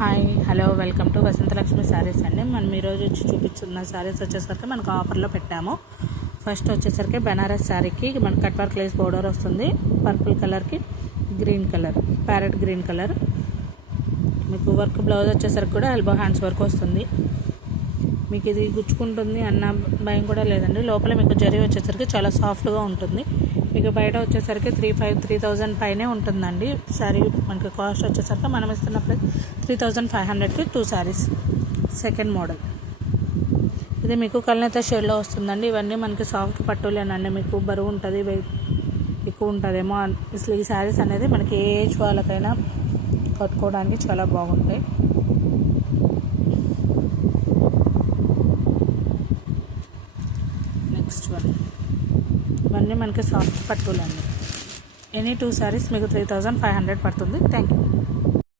Hi hello welcome to Vasanthalakshmi saris అండి. మనం ఈరోజు వచ్చి చూపిస్తున్న శారీస్ వచ్చేసరికి మనకు ఆఫర్లో పెట్టాము. ఫస్ట్ వచ్చేసరికి బెనారస్ శారీకి మనకు కట్ వర్క్ లేస్ బోర్డర్ వస్తుంది. పర్పుల్ కలర్కి green colour, parrot green colour. మీకు వర్క్ బ్లౌజ్ వచ్చేసరికి కూడా ఎల్బో హ్యాండ్స్ వర్క్ వస్తుంది. మీకు ఇది గుచ్చుకుంటుంది అన్న భయం కూడా లేదండి. లోపల మీకు జరీ వచ్చేసరికి చాలా సాఫ్ట్గా ఉంటుంది. మీకు బయట వచ్చేసరికి 3,000 పైనే ఉంటుందండి శారీ. మనకి కాస్ట్ వచ్చేసరికి మనం ఇస్తున్నప్పుడు 3,500కి 2 శారీస్. సెకండ్ మోడల్ ఇది మీకు కల్నేత షేడ్లో వస్తుందండి. ఇవన్నీ మనకి సాఫ్ట్ పట్టులేనండి. మీకు బరువు ఉంటుంది, వెయిట్ ఎక్కువ ఉంటుందేమో. అసలు ఈ శారీస్ అనేది మనకి ఏ ఏజ్ వాళ్ళకైనా కట్టుకోవడానికి చాలా బాగుంటాయి. నెక్స్ట్ వన్, ఇవన్నీ మనకి సాఫ్ట్ పట్టులండి. ఎనీ 2 శారీస్ మీకు 3,500 పడుతుంది. Thank you.